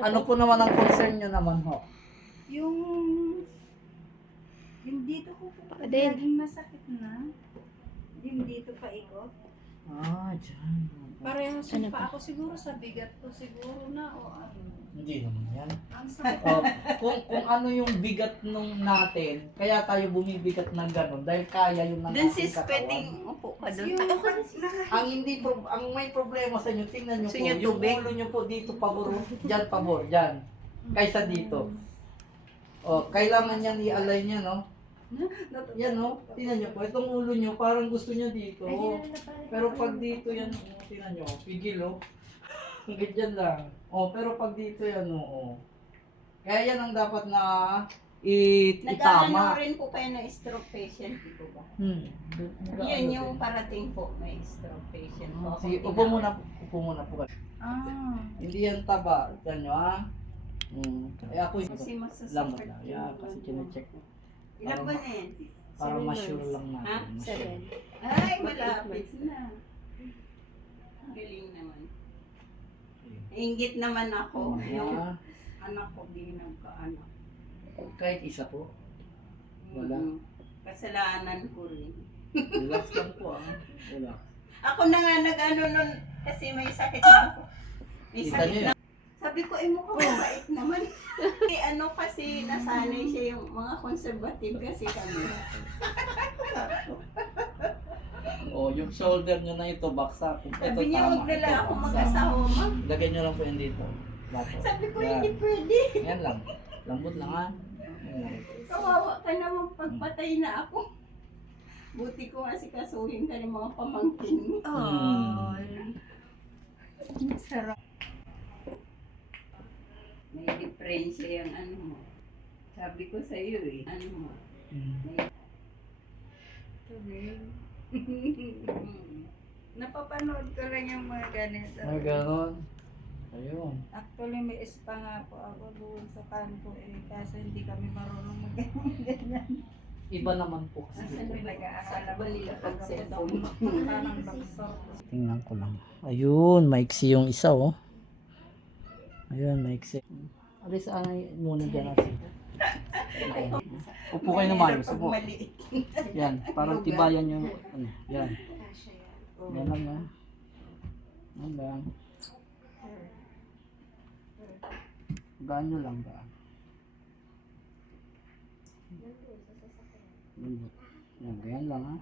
ano po naman ang concern nyo naman ho? Yung dito ko po Din. laging masakit na. Yung dito pa ikot. Ah, dyan. Parehas Ano yung pa? pa ako siguro sa bigat ko siguro na o ano. Hindi naman yan. Ang sakit. Oh, kung ano yung bigat nung natin, kaya tayo bumibigat ng gano'n dahil kaya yung ng Dun ating sis, katawan. pwedeng upo ka Kasi dun. yung Ang hindi ang may problema sa inyo, tingnan niyo Gusto po, niyo yung tubig? ulo niyo po dito pabor, diyan pabor, diyan. Kaysa dito. Oh, kailangan niyan i-align niya, no? Yan, no? Tingnan niyo po, itong ulo niyo parang gusto niya dito. Pero pag dito yan, oh, tingnan niyo, pigil, oh. Ganyan lang. Oh, pero pag dito yan, oh. Kaya yan ang dapat na Nag-ano itama. rin po kayo ng stroke patient, di po ba? Nag-ano Yun din. yung parating po, may stroke patient po. Sige, Akong upo tinawag. muna po. Ah. Hindi yan taba. Tignan nyo, ha? Eh ako yung Kasi lamot masasakit lang. yung Yeah, kasi chinecheck. Ilan ba na yan? sis? Para 7 ma-sure months. lang natin. Ha? ma-sure. 7. Ay, malapit na. Galing naman. Ingit naman ako. Yung Ah, anak ko di nagkaanak. kahit isa po. Wala. Kasalanan ko rin. Relax lang po, ah. Relax. Ako na nga nag-ano nun kasi may sakit na ako. May Kita sakit niyo na. Sabi ko, eh mukhang mabait naman. Eh, ano kasi nasanay siya yung mga conservative kasi kami. Oh, yung shoulder nyo na ito, baksa. Ito Sabi niya, tama. huwag nila Ito, ako baksa. mag-asawa, ma'am. Lagyan nyo lang po yan dito. Dapat. Sabi ko, Yan. hindi pwede. Yan lang. Lambot lang, ha? Yan lang. Kawawa ka naman pagpatay na ako. Buti ko nga si kasuhin ka ng mga pamangkin mo. Hmm. Sarap. May diferensya yung ano mo. Sabi ko sa iyo eh. Ano mo? Napapanood ko lang yung mga ganito. Ay, ganon. Ayun. Actually, may spa nga po ako doon sa kanto eh. Kaso hindi kami marunong mag-ganyan. Iba naman po kasi. Asan May ba nag-aaral ba nila pag cellphone? Parang doktor. Tingnan ko lang. Ayun, maiksi yung isa, oh. Ayun, maiksi. Alis, muna dyan natin. Upo kayo naman. Pag Upo. maliit. Yan, parang tibayan yung, ano, yan. Yan lang, ha. Yan lang. Gaan nyo lang, gaan. Yan, ganyan lang, ha.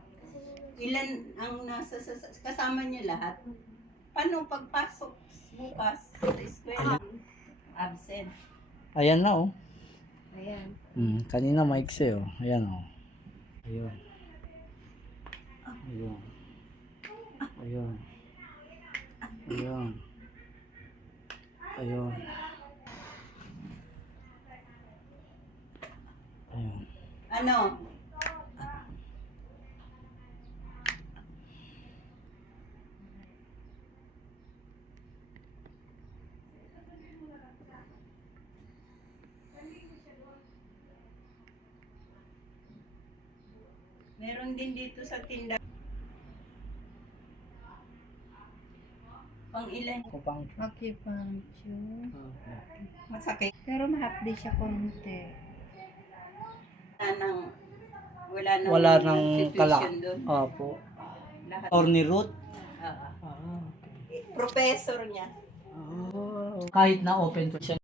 Ilan ang nasa kasama niyo lahat? Paano pagpasok bukas sa eskwela? Absent. Ayan na, oh. Ayan. Kanina maiksi, oh. Ayan, oh. Ayun. Ayun. Ayun. Ayun. Ayun. Ayun. Ano? Meron din dito sa tindahan. Pang ilan? Kupang. Acupuncture. Masakit. Pero mahapdi siya konti. Wala nang Wala nang kala. situation doon. Opo. Lahat. Or ni root. Ah, Ah. professor niya. Kahit na open po siya.